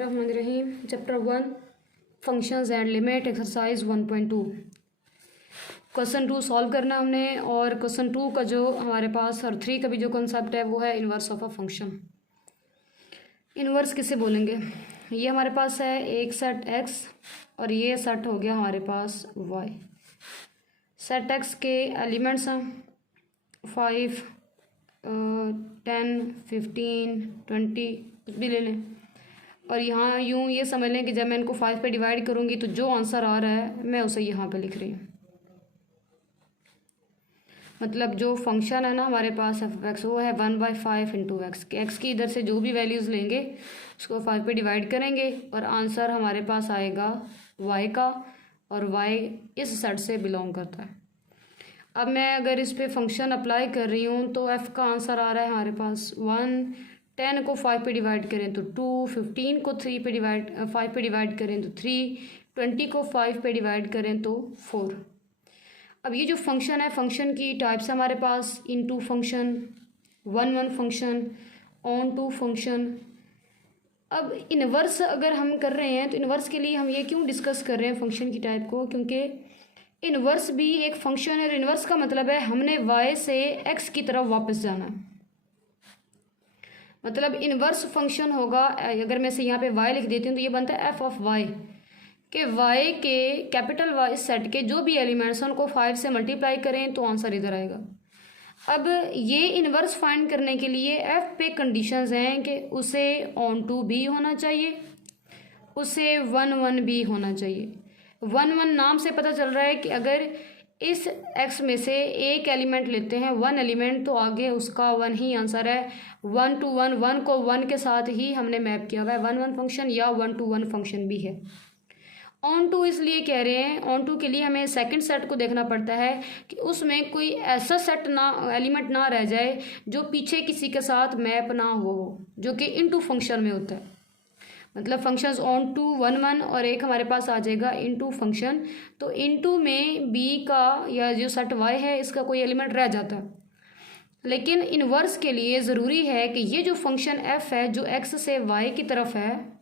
Rahim chapter 1 functions and limit exercise 1.2 question 2 solve करना हमने। और क्वेश्चन 2 का जो हमारे पास और 3 का भी जो कॉन्सेप्ट है वो है inverse of a function. Inverse किसे बोलेंगे? ये हमारे पास है एक सेट एक्स और ये सेट हो गया हमारे पास वाई। सेट एक्स के एलिमेंट्स हैं 5 10 15 20 कुछ भी ले लें। और यहाँ यूँ ये समझ लें कि जब मैं इनको 5 पे डिवाइड करूँगी तो जो आंसर आ रहा है मैं उसे यहाँ पे लिख रही हूँ। मतलब जो फंक्शन है ना हमारे पास एफ एक्स वो है 1/5 इंटू एक्स के एक्स की इधर से जो भी वैल्यूज़ लेंगे उसको 5 पे डिवाइड करेंगे और आंसर हमारे पास आएगा वाई का। और वाई इस सेट से बिलोंग करता है। अब मैं अगर इस पे फंक्शन अप्लाई कर रही हूँ तो एफ़ का आंसर आ रहा है हमारे पास 1। 10 को 5 पे डिवाइड करें तो 2, 15 को 5 पे डिवाइड करें तो 3, 20 को 5 पे डिवाइड करें तो 4। अब ये जो फंक्शन है फंक्शन की टाइप्स हमारे पास into function, 1 function, onto function. अब इन्वर्स अगर हम कर रहे हैं तो इन्वर्स के लिए हम ये क्यों डिस्कस कर रहे हैं फंक्शन की टाइप को, क्योंकि इन्वर्स भी एक फंक्शन है। इन्वर्स का मतलब है हमने y से x की तरफ वापस जाना है। मतलब इन्वर्स फंक्शन होगा, अगर मैं से यहाँ पे y लिख देती हूँ तो ये बनता है f ऑफ y के y के कैपिटल Y सेट के जो भी एलिमेंट्स हैं उनको 5 से मल्टीप्लाई करें तो आंसर इधर आएगा। अब ये इन्वर्स फाइंड करने के लिए f पे कंडीशंस हैं कि उसे ऑन टू भी होना चाहिए, उसे 1 भी होना चाहिए। 1 नाम से पता चल रहा है कि अगर इस x में से एक एलिमेंट लेते हैं 1 एलिमेंट तो आगे उसका 1 ही आंसर है। 1 to 1, 1 को 1 के साथ ही हमने मैप किया हुआ है। 1 फंक्शन या 1 to 1 फंक्शन भी है। ऑन टू इसलिए कह रहे हैं, ऑन टू के लिए हमें सेकंड सेट को देखना पड़ता है कि उसमें कोई ऐसा सेट ना एलिमेंट ना रह जाए जो पीछे किसी के साथ मैप ना हो, जो कि इनटू फंक्शन में होता है। मतलब फंक्शंस ऑन टू 1 और एक हमारे पास आ जाएगा इनटू फंक्शन। तो इनटू में बी का या जो सेट वाई है इसका कोई एलिमेंट रह जाता है। लेकिन इन्वर्स के लिए ज़रूरी है कि ये जो फंक्शन एफ है जो एक्स से वाई की तरफ है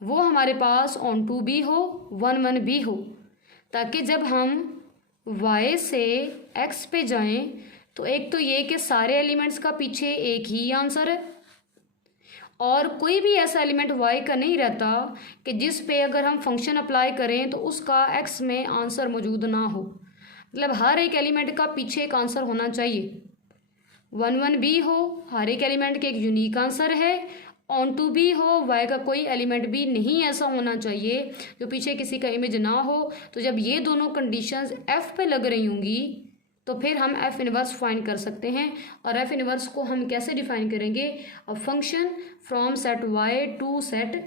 वो हमारे पास ऑन टू भी हो, 1 भी हो, ताकि जब हम y से x पे जाएं तो एक तो ये कि सारे एलिमेंट्स का पीछे एक ही आंसर है और कोई भी ऐसा एलिमेंट y का नहीं रहता कि जिस पे अगर हम फंक्शन अप्लाई करें तो उसका x में आंसर मौजूद ना हो। मतलब हर एक एलिमेंट का पीछे एक आंसर होना चाहिए। 1 भी हो, हर एक एलिमेंट के एक यूनिक आंसर है। ऑन टू भी हो, y का कोई एलिमेंट भी नहीं ऐसा होना चाहिए जो पीछे किसी का इमेज ना हो। तो जब ये दोनों कंडीशंस f पे लग रही होंगी तो फिर हम f इनवर्स फाइंड कर सकते हैं। और f इनवर्स को हम कैसे डिफाइन करेंगे? A function from set y to set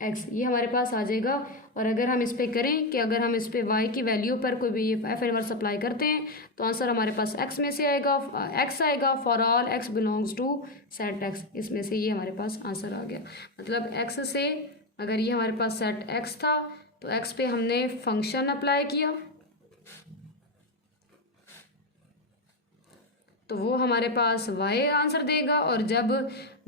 x, ये हमारे पास आ जाएगा। और अगर हम इस पे करें कि अगर हम इस पे y की वैल्यू पर कोई भी f इनवर्स अप्लाई करते हैं तो आंसर हमारे पास x में से आएगा, x आएगा for all x belongs to set x। इसमें से ये हमारे पास आंसर आ गया। मतलब x से अगर ये हमारे पास सेट x था तो x पे हमने फंक्शन अप्लाई किया तो वो हमारे पास y आंसर देगा। और जब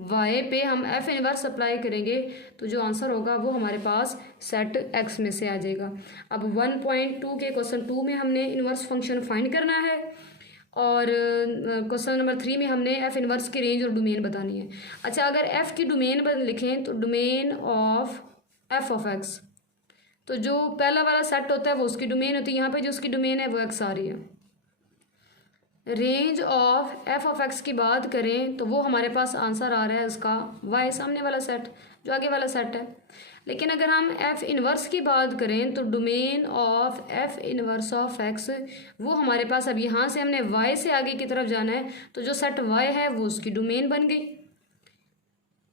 y पे हम f इनवर्स अप्लाई करेंगे तो जो आंसर होगा वो हमारे पास सेट x में से आ जाएगा। अब 1.2 के क्वेश्चन 2 में हमने इनवर्स फंक्शन फाइंड करना है और क्वेश्चन नंबर 3 में हमने f इनवर्स की रेंज और डोमेन बतानी है। अच्छा, अगर f की डोमेन लिखें तो domain of f of x, तो जो पहला वाला सेट होता है वो उसकी डोमेन होती है। यहाँ पे जो उसकी डोमेन है वो x आ रही है। Range of f of x की बात करें तो वो हमारे पास आंसर आ रहा है उसका y, सामने वाला सेट जो आगे वाला सेट है। लेकिन अगर हम f इनवर्स की बात करें तो domain of f inverse of x वो हमारे पास, अब यहाँ से हमने y से आगे की तरफ जाना है तो जो सेट y है वो उसकी डोमेन बन गई।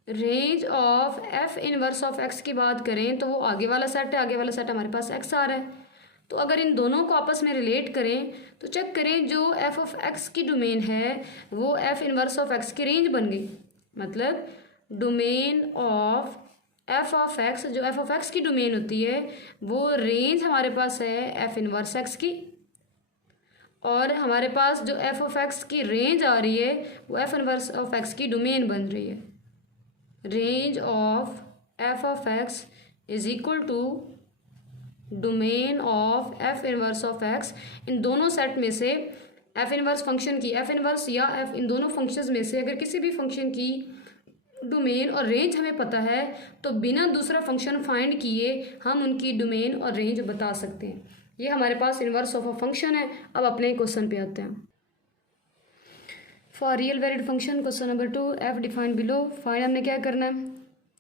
Range of f inverse of x की बात करें तो वो आगे वाला सेट है, आगे वाला सेट हमारे पास x आ रहा है। तो अगर इन दोनों को आपस में रिलेट करें तो चेक करें जो f ऑफ x की डोमेन है वो f इनवर्स ऑफ x की रेंज बन गई। मतलब domain of f of x, जो f ऑफ x की डोमेन होती है वो रेंज हमारे पास है f इनवर्स x की, और हमारे पास जो f ऑफ x की रेंज आ रही है वो f इनवर्स ऑफ x की डोमेन बन रही है। Range of f of x is equal to domain of f inverse of x. इन दोनों सेट में से एफ इनवर्स फंक्शन की, एफ इनवर्स या एफ, इन दोनों फंक्शंस में से अगर किसी भी फंक्शन की डोमेन और रेंज हमें पता है तो बिना दूसरा फंक्शन फाइंड किए हम उनकी डोमेन और रेंज बता सकते हैं। ये हमारे पास इनवर्स ऑफ अ फंक्शन है। अब अपने क्वेश्चन पे आते हैं। For real valid function question number 2, F defined below. Find हमने क्या करना है,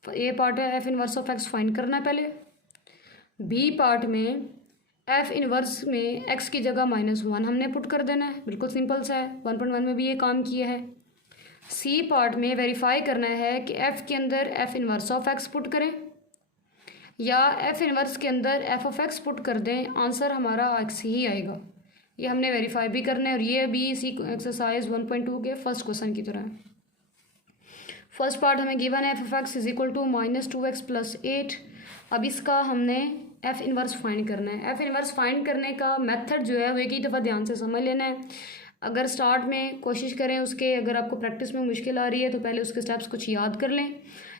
ए पार्ट है F inverse of x find करना है पहले। बी पार्ट में एफ इनवर्स में एक्स की जगह -1 हमने पुट कर देना है, बिल्कुल सिंपल सा है, 1.1 में भी ये काम किया है। सी पार्ट में वेरीफाई करना है कि एफ के अंदर F inverse of x put करें या एफ इनवर्स के अंदर एफ ऑफ एक्स पुट कर दें, आंसर हमारा एक्स ही आएगा। ये हमने वेरीफाई भी करना है और ये भी इसी एक्सरसाइज 1.2 के फर्स्ट क्वेश्चन की तरह है। फर्स्ट पार्ट हमें गिवन है f of x is equal to -2x + 8। अब इसका हमने एफ इनवर्स फाइंड करना है। एफ इनवर्स फाइंड करने का मेथड जो है वो एक ही दफ़ा ध्यान से समझ लेना है। अगर स्टार्ट में कोशिश करें उसके, अगर आपको प्रैक्टिस में मुश्किल आ रही है तो पहले उसके स्टेप्स कुछ याद कर लें।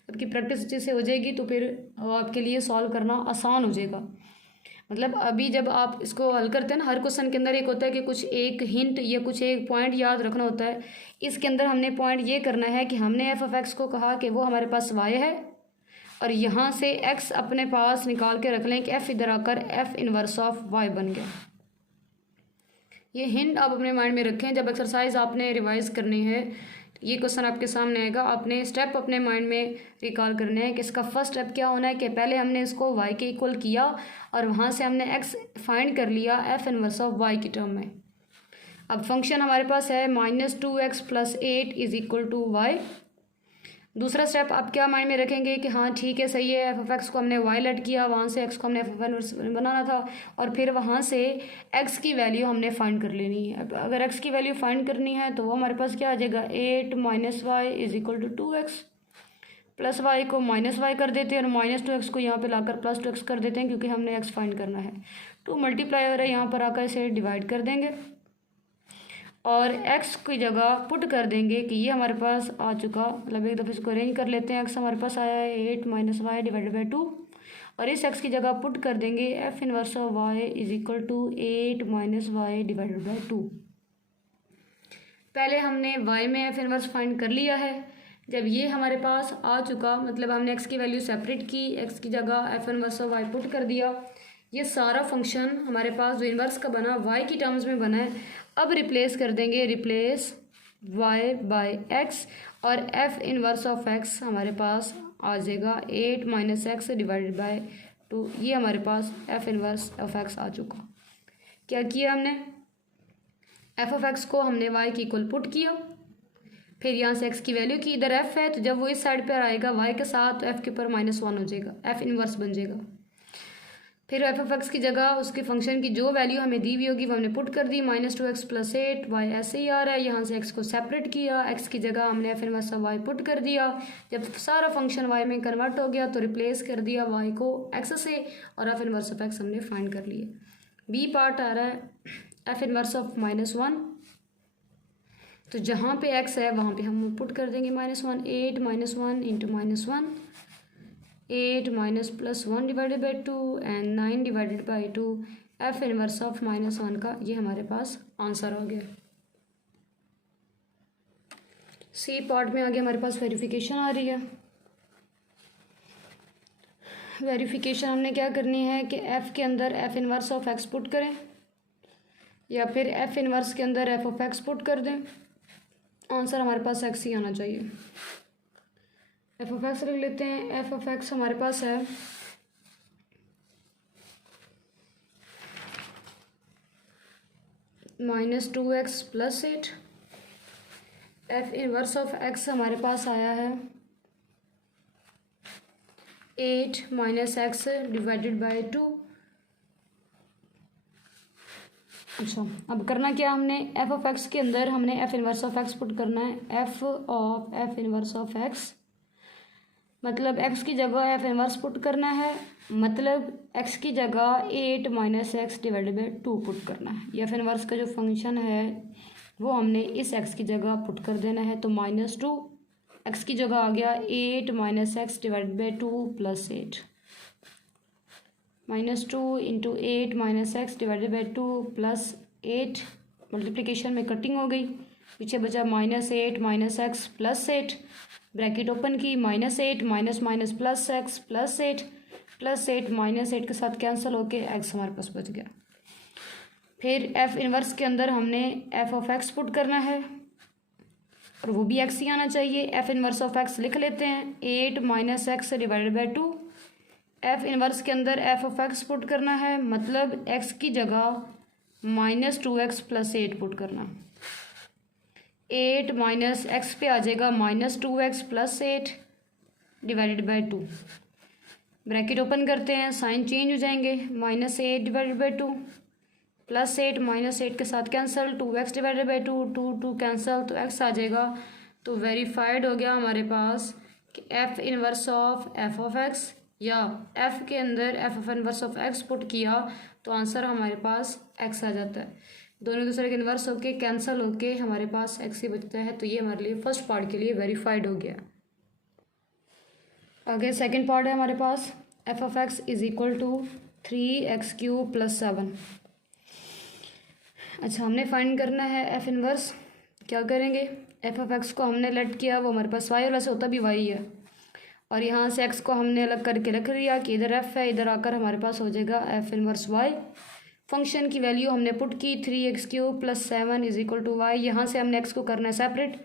जबकि प्रैक्टिस अच्छे से हो जाएगी तो फिर आपके लिए सॉल्व करना आसान हो जाएगा। मतलब अभी जब आप इसको हल करते हैं ना, हर क्वेश्चन के अंदर एक होता है कि कुछ एक हिंट या कुछ एक पॉइंट याद रखना होता है। इसके अंदर हमने पॉइंट ये करना है कि हमने एफ ऑफ एक्स को कहा कि वो हमारे पास वाई है और यहाँ से एक्स अपने पास निकाल के रख लें कि एफ इधर आकर एफ इनवर्स ऑफ वाई बन गया। ये हिंट आप अपने माइंड में रखें। जब एक्सरसाइज आपने रिवाइज करनी है, ये क्वेश्चन आपके सामने आएगा, आपने स्टेप अपने माइंड में रिकॉल करने हैं कि इसका फर्स्ट स्टेप क्या होना है कि पहले हमने इसको y के इक्वल किया और वहाँ से हमने x फाइंड कर लिया f इनवर्स ऑफ y की टर्म में। अब फंक्शन हमारे पास है -2x + 8 is equal to y. दूसरा स्टेप आप क्या माइंड में रखेंगे कि हाँ ठीक है, सही है, एफ ऑफ एक्स को हमने वाई लेट किया, वहाँ से एक्स को हमने एफ ऑफ इनवर्स बनाना था और फिर वहाँ से एक्स की वैल्यू हमने फाइंड कर लेनी है। अब अगर एक्स की वैल्यू फाइंड करनी है तो वो हमारे पास क्या आ जाएगा, 8 - y is equal to 2x। Plus y को -y कर देते हैं और -2x को यहाँ पे लाकर +2x कर देते हैं क्योंकि हमने x फाइंड करना है। 2 मल्टीप्लायर है, यहाँ पर आकर इसे डिवाइड कर देंगे और x की जगह पुट कर देंगे कि ये हमारे पास आ चुका, मतलब एक दफ़े इसको अरेंज कर लेते हैं। x हमारे पास आया है 8 - y डिवाइडेड बाई 2 और इस x की जगह पुट कर देंगे f inverse of y is equal to 8 - y divided by 2। पहले हमने y में f इनवर्स फाइंड कर लिया है। जब ये हमारे पास आ चुका, मतलब हमने x की वैल्यू सेपरेट की, x की जगह f inverse of y put कर दिया, ये सारा फंक्शन हमारे पास जो इन्वर्स का बना y की टर्म्स में बना है। अब रिप्लेस कर देंगे, रिप्लेस y बाय x और f इनवर्स ऑफ x हमारे पास आ जाएगा 8 - x डिवाइडेड बाय 2। ये हमारे पास f इनवर्स ऑफ x आ चुका। क्या किया हमने, f ऑफ x को हमने y की इक्वल पुट किया, फिर यहाँ से x की वैल्यू की, इधर f है तो जब वो इस साइड पर आएगा y के साथ तो f के ऊपर -1 हो जाएगा, f इनवर्स बन जाएगा। फिर एफ ऑफ एक्स की जगह उसके फंक्शन की जो वैल्यू हमें दी हुई होगी वो हमने पुट कर दी, -2x + 8 y ऐसे ही आ रहा है। यहाँ से x को सेपरेट किया, x की जगह हमने f inverse of y put कर दिया। जब सारा फंक्शन y में कन्वर्ट हो गया तो रिप्लेस कर दिया y को x से और एफ इनवर्स ऑफ x हमने फाइंड कर लिया। बी पार्ट आ रहा है एफ इनवर्स ऑफ -1, तो जहाँ पे x है वहाँ पे हम पुट कर देंगे -1, 8 - 1 into -1, 8 -+1 divided by 2 and 9 divided by 2, F inverse of -1 का ये हमारे पास आंसर हो गया। सी पार्ट में आगे हमारे पास वेरिफिकेशन आ रही है। वेरिफिकेशन हमने क्या करनी है कि एफ़ के अंदर F inverse of x put करें या फिर एफ इनवर्स के अंदर एफ ऑफ एक्स पुट कर दें, आंसर हमारे पास एक्स ही आना चाहिए। एफ ऑफ एक्स रख लेते हैं। एफ ऑफ एक्स हमारे पास है -2x + 8। F inverse of x हमारे पास आया है 8 - x डिवाइडेड बाई 2। अच्छा, अब करना क्या, हमने एफ ऑफ एक्स के अंदर हमने f inverse of x put करना है। एफ इनवर्स ऑफ एक्स मतलब x की जगह एफ इनवर्स पुट करना है, मतलब x की जगह 8 - x डिवाइडेड बाई 2 पुट करना है। एफ इनवर्स का जो फंक्शन है वो हमने इस x की जगह पुट कर देना है, तो -2 एक्स की जगह आ गया 8 minus x divided by 2 plus 8, -2 into 8 minus x divided by 2 plus 8, multiplication में कटिंग हो गई, पीछे बचा -8 minus x plus 8, bracket open की, -8 minus minus plus x plus 8 minus 8 के साथ कैंसिल होके एक्स हमारे पास बच गया। फिर एफ इनवर्स के अंदर हमने एफ ऑफ एक्स पुट करना है और वो भी एक्स ही आना चाहिए। एफ इनवर्स ऑफ एक्स लिख लेते हैं, 8 minus x divided by 2। F inverse के अंदर एफ ऑफ एक्स पुट करना है, मतलब एक्स की जगह -2x प्लस 8 पुट करना। 8 माइनस एक्स पे आ जाएगा -2x plus 8 divided by 2, bracket open करते हैं, साइन चेंज हो जाएंगे, -8 डिवाइडेड बाई 2 प्लस 8 माइनस 8 के साथ cancel, 2x divided by 2 2 cancel, तो x आ जाएगा। तो वेरीफाइड हो गया हमारे पास कि F inverse of f of x या एफ के अंदर F of inverse of x put किया तो आंसर हमारे पास x आ जाता है। दोनों दूसरे के इन्वर्स होके कैंसिल होके हमारे पास x ही बचता है। तो ये हमारे लिए फर्स्ट पार्ट के लिए वेरीफाइड हो गया। आगे सेकंड पार्ट है हमारे पास, f of x is equal to 3x³ plus 7। अच्छा, हमने फाइंड करना है एफ इनवर्स। क्या करेंगे, एफ ऑफ एक्स को हमने लेट किया, वो हमारे पास y और वैसे होता भी y है, और यहाँ से x को हमने अलग करके रख लिया कि इधर f है, इधर आकर हमारे पास हो जाएगा एफ इनवर्स y। फंक्शन की वैल्यू हमने पुट की 3x³ plus 7 is equal to y। यहाँ से हमने x को करना है सेपरेट,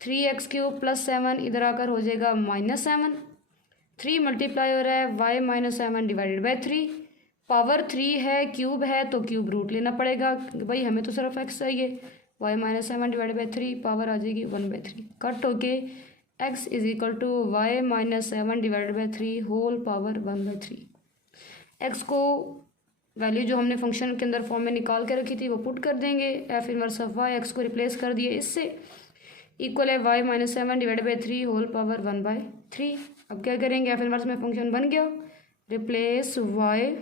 3x³ प्लस 7 इधर आकर हो जाएगा -7, 3 मल्टीप्लाई हो रहा है y -7 डिवाइडेड बाई 3, पावर 3 है, क्यूब है तो क्यूब रूट लेना पड़ेगा, भाई हमें तो सिर्फ x चाहिए, y -7 डिवाइडेड बाई 3, पावर आ जाएगी 1/3, कट होके x is equal to y -7 divided by 3 whole power 1/3। x को वैल्यू जो हमने फंक्शन के अंदर फॉर्म में निकाल के रखी थी वो पुट कर देंगे, f inverse of y, x को रिप्लेस कर दिए इससे, इक्वल है y -7 divided by 3 whole power 1/3। अब क्या करेंगे, एफ इनवर्स में फंक्शन बन गया, रिप्लेस y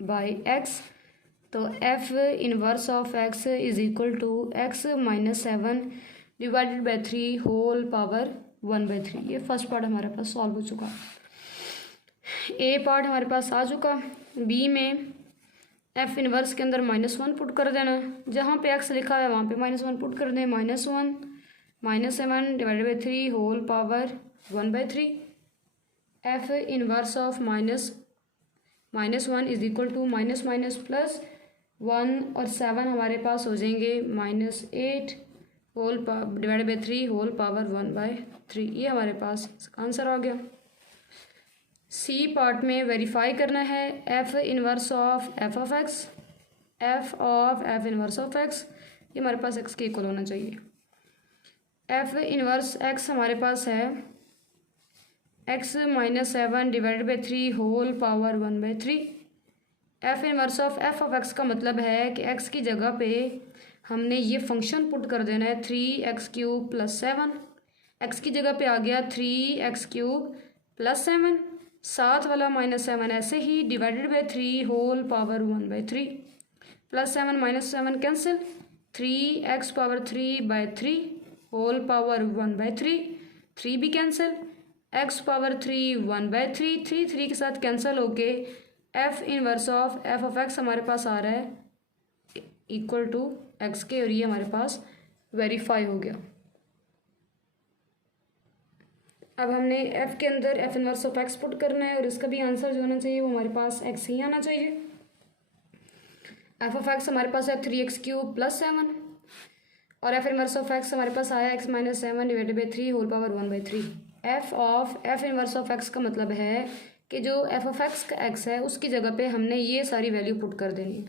बाई x, तो f inverse of x is equal to x -7 divided by 3 whole power 1/3। ये फर्स्ट पार्ट हमारे पास सॉल्व हो चुका। ए पार्ट हमारे पास आ चुका। बी में एफ इनवर्स के अंदर -1 पुट कर देना, जहाँ पे x लिखा है वहाँ पे -1 पुट कर दें, -1 -7 divided by 3 whole power 1/3। F inverse of -1 is equal to minus minus plus 1 और 7 हमारे पास हो जाएंगे -8 whole divided by 3 whole power 1/3। ये हमारे पास आंसर आ गया। सी पार्ट में वेरीफाई करना है F inverse of f of x, F inverse of x, ये हमारे पास एक्स के इक्वल होना चाहिए। एफ इनवर्स एक्स हमारे पास है x -7 divided by 3 whole power 1/3। F inverse of f of x का मतलब है कि x की जगह पे हमने ये फंक्शन पुट कर देना है 3x³ प्लस 7, x की जगह पे आ गया 3x³ प्लस 7, साथ वाला -7 ऐसे ही divided by 3 whole power 1/3, plus 7 -7 cancel, 3x power 3/3 whole power 1/3, 3 भी कैंसिल, x पावर 3 1/3, 3 के साथ कैंसिल होके F inverse of f of x हमारे पास आ रहा है इक्वल टू एक्स के, और ये हमारे पास वेरीफाई हो गया। अब हमने एफ के अंदर F inverse of x put करना है और इसका भी आंसर जो होना चाहिए वो हमारे पास एक्स ही आना चाहिए। एफ ऑफ एक्स हमारे पास है 3x³ प्लस 7 और एफ इनवर्स ऑफ एक्स हमारे पास आया x -7 divided by 3 whole power 1/3। F inverse of x का मतलब है कि जो एफ ऑफ एक्स का एक्स है उसकी जगह पे हमने ये सारी वैल्यू पुट कर देनी है।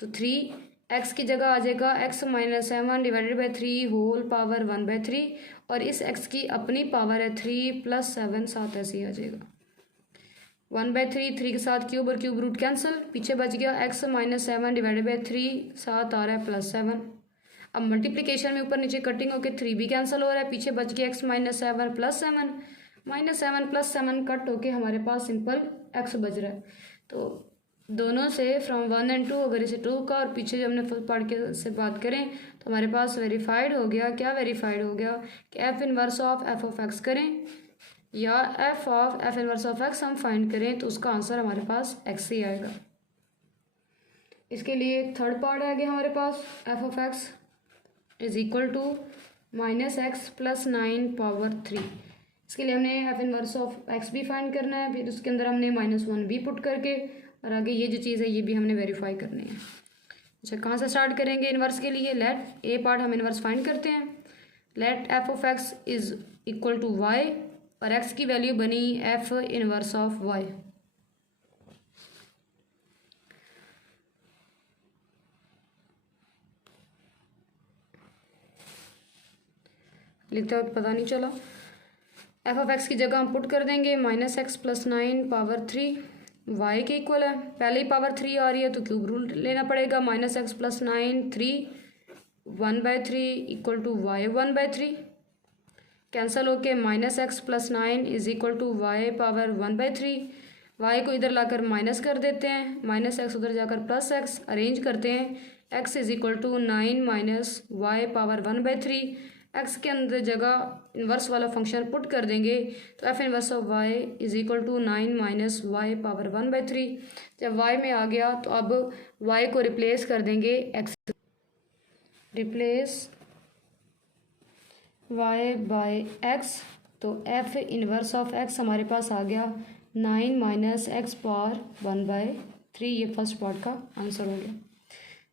तो 3x की जगह आ जाएगा x -7 divided by 3 whole power 1/3 और इस x की अपनी पावर है 3 प्लस 7 साथ ऐसे ही आ जाएगा 1/3, 3 के साथ क्यूब और क्यूब रूट कैंसिल, पीछे बच गया x -7 डिवाइडेड बाई 3 साथ आ रहा है प्लस 7। अब मल्टीप्लिकेशन में ऊपर नीचे कटिंग होकर 3 भी कैंसिल हो रहा है, पीछे बच गया x -7 प्लस 7, -7 प्लस 7 कट होके हमारे पास सिंपल x बच रहा है। तो दोनों से फ्रॉम 1 और 2 अगर इसे 2 का और पीछे जो हमने फर्स्ट पार्ट के से बात करें तो हमारे पास वेरीफाइड हो गया। क्या वेरीफाइड हो गया कि F inverse of f of x करें या एफ इनवर्स ऑफ एक्स हम फाइंड करें तो उसका आंसर हमारे पास एक्स ही आएगा। इसके लिए थर्ड पार्ट आ गया हमारे पास, f of x is equal to minus x plus 9 power 3। इसके लिए हमने एफ इनवर्स ऑफ एक्स भी फाइंड करना है, फिर उसके अंदर हमने -1 भी पुट करके और आगे ये जो चीज़ है ये भी हमने वेरीफाई करनी है। अच्छा, कहाँ से स्टार्ट करेंगे इन्वर्स के लिए? लेट ए पार्ट हम इन्वर्स फाइंड करते हैं। Let f of x is equal to y और एक्स की वैल्यू बनी एफ इनवर्स ऑफ वाई। लिखते वक्त पता नहीं चला। एफ ऑफ एक्स की जगह हम पुट कर देंगे -x प्लस 9 पावर 3 वाई के इक्वल है। पहले ही पावर 3 आ रही है तो क्यूब रूल लेना पड़ेगा। -x plus 9 3 1/3 equal to y 1/3 cancel होके -x plus 9 is equal to y power 1/3। Y को इधर लाकर माइनस कर देते हैं, -x उधर जाकर +x अरेंज करते हैं। x is equal to 9 minus y power 1/3। X के अंदर जगह इन्वर्स वाला फंक्शन पुट कर देंगे तो f inverse of y is equal to 9 minus y power 1/3। जब वाई में आ गया तो अब वाई को रिप्लेस कर देंगे x, replace y by x. तो एफ इन्वर्स ऑफ एक्स हमारे पास आ गया 9 माइनस एक्स पावर 1/3। ये फर्स्ट पार्ट का आंसर हो गया।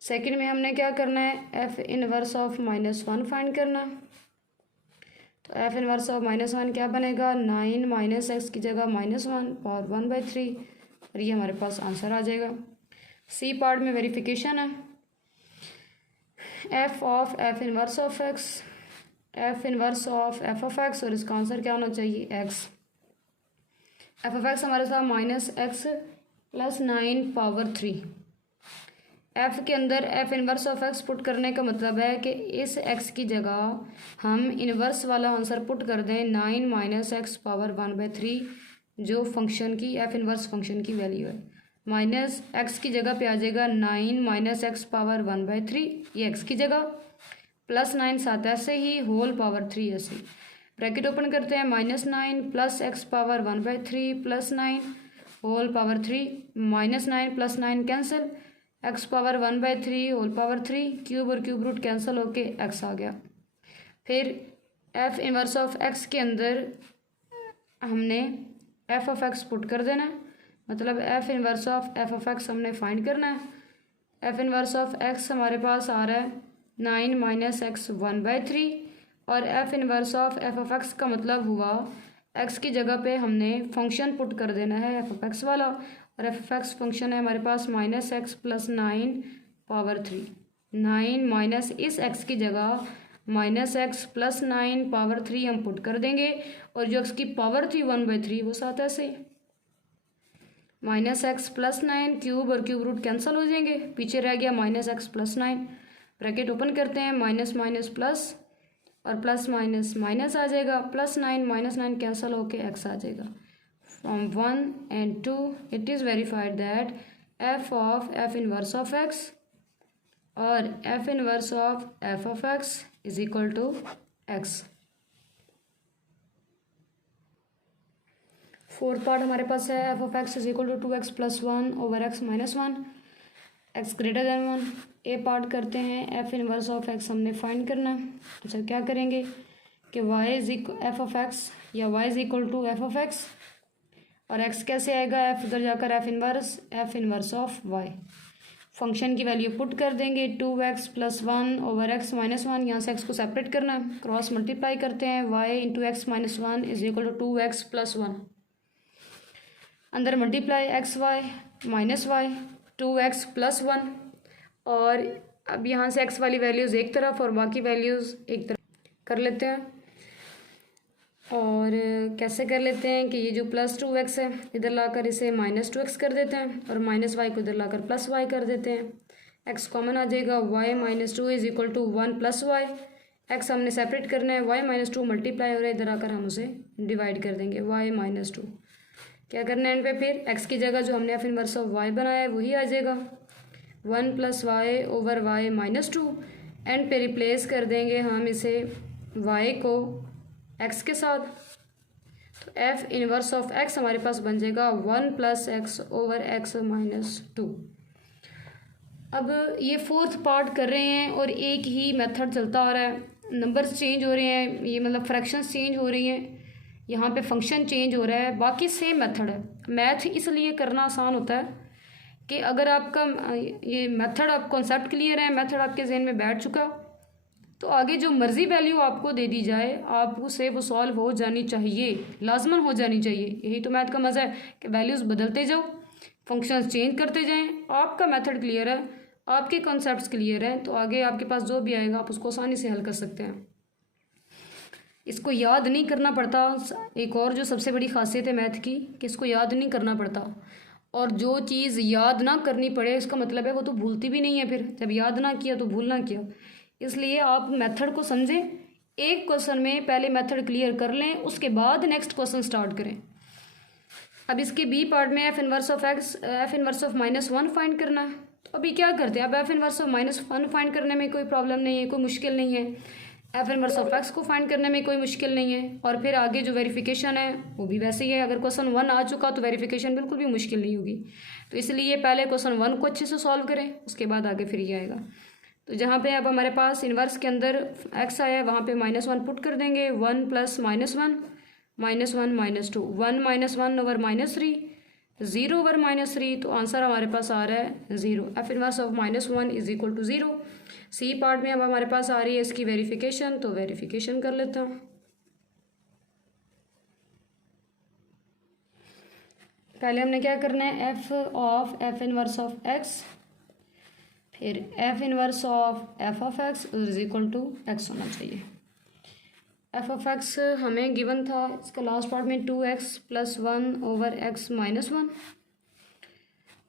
सेकंड में हमने क्या करना है, एफ इन्वर्स ऑफ -1 फाइंड करना। तो एफ इनवर्स ऑफ -1 क्या बनेगा, 9 माइनस एक्स की जगह -1 पावर 1/3 और ये हमारे पास आंसर आ जाएगा। सी पार्ट में वेरिफिकेशन है, f of f inverse of x, F inverse of f of x और इसका आंसर क्या होना चाहिए, एक्स। एफ ऑफ एक्स हमारे साथ -x प्लस 9 पावर 3। एफ के अंदर F inverse of x put करने का मतलब है कि इस एक्स की जगह हम इनवर्स वाला आंसर पुट कर दें 9 माइनस एक्स पावर 1/3 जो फंक्शन की एफ इनवर्स फंक्शन की वैल्यू है। माइनस एक्स की जगह पे आ जाएगा 9 माइनस एक्स पावर 1/3 ये एक्स की जगह, प्लस 9 साथ ऐसे ही होल पावर 3 ऐसे ही। ब्रैकेट ओपन करते हैं, -9 plus x power 1/3 plus 9 whole power 3 -9 plus 9 cancel, x power 1/3 whole power 3 cube और क्यूब रूट कैंसिल होके एक्स आ गया। फिर एफ इनवर्स ऑफ एक्स के अंदर हमने एफ ऑफ एक्स पुट कर देना है, मतलब F inverse of f of x हमने फाइंड करना है। एफ इनवर्स ऑफ एक्स हमारे पास आ रहा है 9 माइनस एक्स 1/3 और F inverse of f of x का मतलब हुआ एक्स की जगह पे हमने फंक्शन पुट कर देना है एफ ऑफ एक्स वाला और एफ ऑफ एक्स फंक्शन है हमारे पास -x प्लस 9 पावर 3। 9 माइनस इस x की जगह -x प्लस 9 पावर 3 हम पुट कर देंगे और जो x की पावर थी 1/3 वो साथ ऐसे -x प्लस 9 क्यूब और क्यूब रूट कैंसिल हो जाएंगे, पीछे रह गया -x प्लस 9। ब्रैकेट ओपन करते हैं, माइनस माइनस प्लस और प्लस माइनस माइनस आ जाएगा, +9 -9 कैंसिल होके x आ जाएगा। From 1 and 2 it is verified that f of f inverse of x और f inverse of f of x is equal to x। Fourth part हमारे पास है f of x is equal to 2x plus 1 over x minus 1 x greater than 1। A part करते हैं, f inverse of x हमने find करना। अच्छा, क्या करेंगे कि y is f of x या y is equal to f of x और x कैसे आएगा, f उधर जाकर f inverse of y। Function की वैल्यू पुट कर देंगे 2x plus 1 over x minus 1, यहाँ से x को सेपरेट करना है, क्रॉस मल्टीप्लाई करते हैं, y into x minus 1 is equal to 2x plus 1, अंदर multiply x y minus y 2x plus 1 और अब यहाँ से x वाली वैल्यूज़ एक तरफ और बाकी वैल्यूज़ एक तरफ कर लेते हैं। और कैसे कर लेते हैं कि ये जो +2x है इधर लाकर इसे -2x कर देते हैं और -y को इधर लाकर +y कर देते हैं, x कॉमन आ जाएगा, y - 2 is equal to 1 + y। x हमने सेपरेट करना है, y - 2 मल्टीप्लाई हो रहा है, इधर आकर हम उसे डिवाइड कर देंगे, y - 2। क्या करना है एंड पे, फिर x की जगह जो हमने एफ इनवर्स ऑफ y बनाया है वही आ जाएगा, 1 + y ओवर y - 2 एंड पे रिप्लेस कर देंगे हम इसे y को x के साथ, तो f इनवर्स ऑफ x हमारे पास बन जाएगा 1 plus x over x minus 2। अब ये फोर्थ पार्ट कर रहे हैं और एक ही मेथड चलता आ रहा है, नंबर्स चेंज हो रहे हैं, ये मतलब फ्रैक्शंस चेंज हो रही हैं, यहाँ पे फंक्शन चेंज हो रहा है, बाकी सेम मेथड है। मैथ इसलिए करना आसान होता है कि अगर आपका ये मेथड, आप कॉन्सेप्ट क्लियर है, मेथड आपके जहन में बैठ चुका, तो आगे जो मर्ज़ी वैल्यू आपको दे दी जाए आप उसे वो सॉल्व हो जानी चाहिए, लाजमन हो जानी चाहिए। यही तो मैथ का मज़ा है कि वैल्यूज़ बदलते जाओ, फंक्शंस चेंज करते जाएं, आपका मेथड क्लियर है, आपके कॉन्सेप्ट्स क्लियर हैं, तो आगे आपके पास जो भी आएगा आप उसको आसानी से हल कर सकते हैं। इसको याद नहीं करना पड़ता। एक और जो सबसे बड़ी खासियत है मैथ की कि इसको याद नहीं करना पड़ता, और जो चीज़ याद ना करनी पड़े इसका मतलब है वो तो भूलती भी नहीं है, फिर जब याद ना किया तो भूलना क्या। इसलिए आप मेथड को समझें, एक क्वेश्चन में पहले मेथड क्लियर कर लें, उसके बाद नेक्स्ट क्वेश्चन स्टार्ट करें। अब इसके बी पार्ट में एफ इनवर्स ऑफ -1 फाइंड करना है, तो अभी क्या करते हैं, अब एफ इनवर्स ऑफ -1 फाइंड करने में कोई प्रॉब्लम नहीं है, कोई मुश्किल नहीं है। एफ इनवर्स ऑफ एक्स को फाइंड करने में कोई मुश्किल नहीं है, और फिर आगे जो वेरिफिकेशन है वो भी वैसे ही है। अगर क्वेश्चन 1 आ चुका तो वेरिफिकेशन बिल्कुल भी मुश्किल नहीं होगी। तो इसलिए पहले क्वेश्चन 1 को अच्छे से सॉल्व करें, उसके बाद आगे फिर ये आएगा। तो जहाँ पे अब हमारे पास इन्वर्स के अंदर एक्स आया वहाँ पे -1 पुट कर देंगे, 1 + -1 -2, 1 - 1 ओवर -3, 0 ओवर -3, तो आंसर हमारे पास आ रहा है 0। F inverse of -1 = 0। C part में अब हमारे पास आ रही है इसकी वेरिफिकेशन, तो वेरिफिकेशन कर लेता हूँ। पहले हमने क्या करना है, एफ इनवर्स ऑफ एक्स, फिर F inverse of f of x = x होना चाहिए। एफ ऑफ एक्स हमें गिवन था, इसका लास्ट पार्ट में 2x + 1 over x - 1।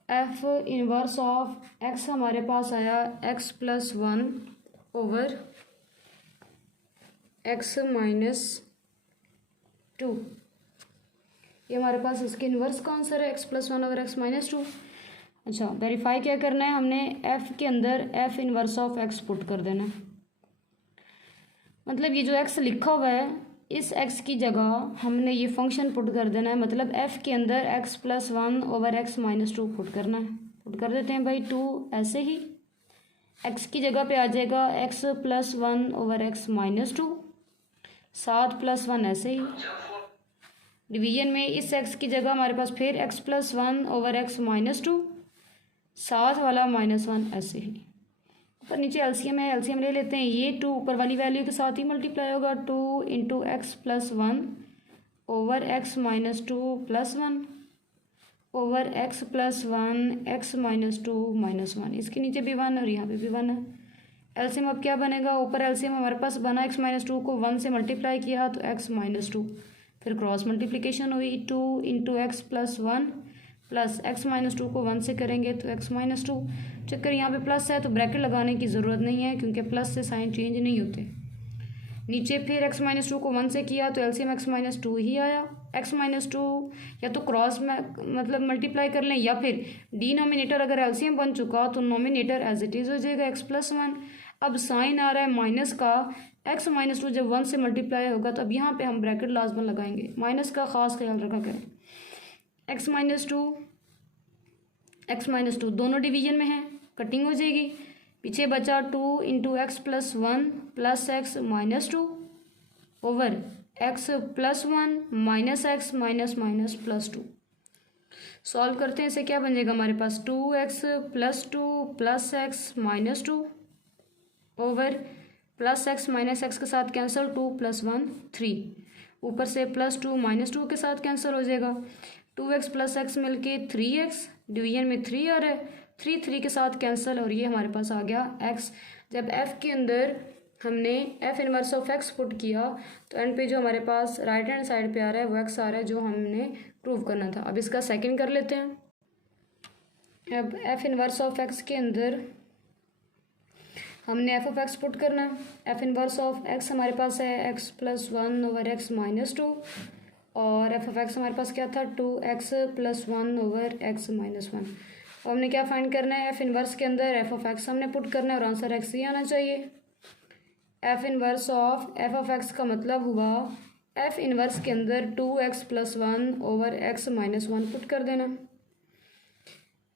F inverse of x हमारे पास आया x + 1 ओवर x - 2। ये हमारे पास इसके इन्वर्स का आंसर है, x + 1 ओवर x - 2। अच्छा, वेरीफाई क्या करना है, हमने f के अंदर f inverse of x put कर देना है। मतलब ये जो x लिखा हुआ है इस x की जगह हमने ये फंक्शन पुट कर देना है, मतलब f के अंदर x + 1 ओवर x - 2 पुट करना है। पुट कर देते हैं भाई, 2 ऐसे ही x की जगह पे आ जाएगा x + 1 ओवर x - 2, 7 + 1 ऐसे ही। डिवीजन में इस x की जगह हमारे पास फिर x + 1 ओवर x - 2, 7 वाला -1 ऐसे ही। ऊपर नीचे एलसीएम है, एलसीएम ले लेते हैं। ये 2 ऊपर वाली वैल्यू के साथ ही मल्टीप्लाई होगा, 2 × x + 1 over x - 2 + 1 over x + 1 x - 2 -1। इसके नीचे भी 1 और यहाँ पे भी 1 है। एलसीएम अब क्या बनेगा, ऊपर एलसीएम हमारे पास बना, x - 2 को 1 से मल्टीप्लाई किया तो x - 2, फिर क्रॉस मल्टीप्लिकेशन हुई, 2 × x + 1 प्लस x - 2 को 1 से करेंगे तो x - 2। चक्कर यहाँ पे प्लस है तो ब्रैकेट लगाने की ज़रूरत नहीं है क्योंकि प्लस से साइन चेंज नहीं होते। नीचे फिर x - 2 को 1 से किया तो एलसीएम x - 2 ही आया। x - 2 या तो क्रॉस में मतलब मल्टीप्लाई कर लें, या फिर डिनोमिनेटर अगर एलसीएम बन चुका तो नोमिनेटर एज इट इज़ हो जाएगा x + 1। अब साइन आ रहा है माइनस का, x - 2 जब 1 से मल्टीप्लाई होगा तो अब यहाँ पे हम ब्रैकेट लाजमन लगाएंगे, माइनस का ख़ास ख्याल रखा करें। x - 2 दोनों डिवीजन में है, कटिंग हो जाएगी, पीछे बचा 2 × x + 1 plus x - 2 over x + 1 -x - +2। Solve करते हैं, इसे क्या बन जाएगा हमारे पास, 2x + 2 plus x - 2 over plus x - x के साथ कैंसिल, 2 + 1 3, ऊपर से +2 -2 के साथ कैंसिल हो जाएगा, 2x + x मिलके 3x, डिवीजन में 3 आ रहा है, 3 के साथ कैंसिल, और ये हमारे पास आ गया x। जब f के अंदर हमने f inverse of x put किया तो एंड पे जो हमारे पास राइट हैंड साइड पे आ रहा है वो x आ रहा है जो हमने प्रूव करना था। अब इसका सेकंड कर लेते हैं। अब f इनवर्स ऑफ x के अंदर हमने f ऑफ x पुट करना है। f इनवर्स ऑफ x हमारे पास है x + 1 ओवर x - 2, और f ऑफ x हमारे पास क्या था, 2x + 1 ओवर x - 1। और हमने क्या फाइंड करना है, f इनवर्स के अंदर f ऑफ x हमने पुट करना है और आंसर x ही आना चाहिए। F inverse of f of x का मतलब हुआ एफ इनवर्स के अंदर 2x + 1 ओवर x - 1 पुट कर देना।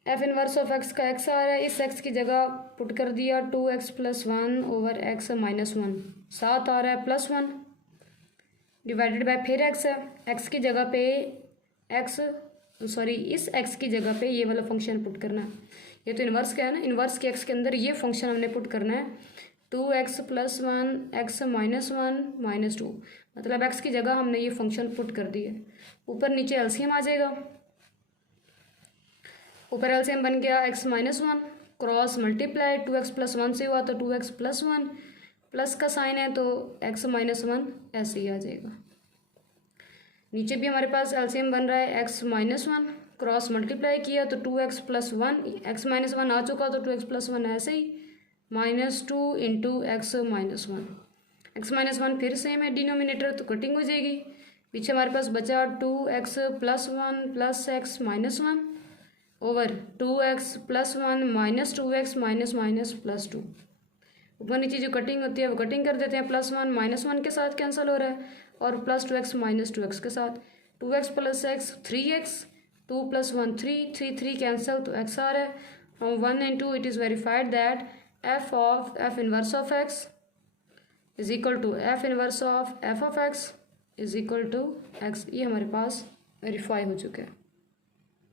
एफ इनवर्स ऑफ एक्स का एक्स आ रहा है, इस एक्स की जगह पुट कर दिया 2x + 1 ओवर x - 1, साथ आ रहा है +1 डिवाइडेड बाय फिर x है, x की जगह पे इस x की जगह पे ये वाला फंक्शन पुट करना है। ये तो इन्वर्स का है ना, इन्वर्स के x के अंदर ये फंक्शन हमने पुट करना है 2x + 1 x - 1 - 2, मतलब x की जगह हमने ये फंक्शन पुट कर दिया। ऊपर नीचे एलसीएम आ जाएगा, ऊपर एलसीएम बन गया x - 1 क्रॉस मल्टीप्लाई 2x + 1 से हुआ तो 2x + 1, प्लस का साइन है तो x - 1 ऐसे ही आ जाएगा। नीचे भी हमारे पास एलसीएम बन रहा है x - 1 क्रॉस मल्टीप्लाई किया तो 2x + 1, x - 1 आ चुका तो 2x + 1 ऐसे ही -2 × x - 1, x - 1 फिर सेम है डिनोमिनेटर तो कटिंग हो जाएगी। पीछे हमारे पास बचा 2x + 1 + x - 1 over 2x + 1 - 2x - +2। ऊपर नीचे जो कटिंग होती है वो कटिंग कर देते हैं, +1 - 1 के साथ कैंसिल हो रहा है और +2x - 2x के साथ 2x + x 3x, 2 + 1 3, 3 3 कैंसिल तो x आ रहा है। From 1 and 2 it is verified that f inverse of x is equal to f inverse of f of x is equal to x। ये हमारे पास वेरीफाई हो चुका है।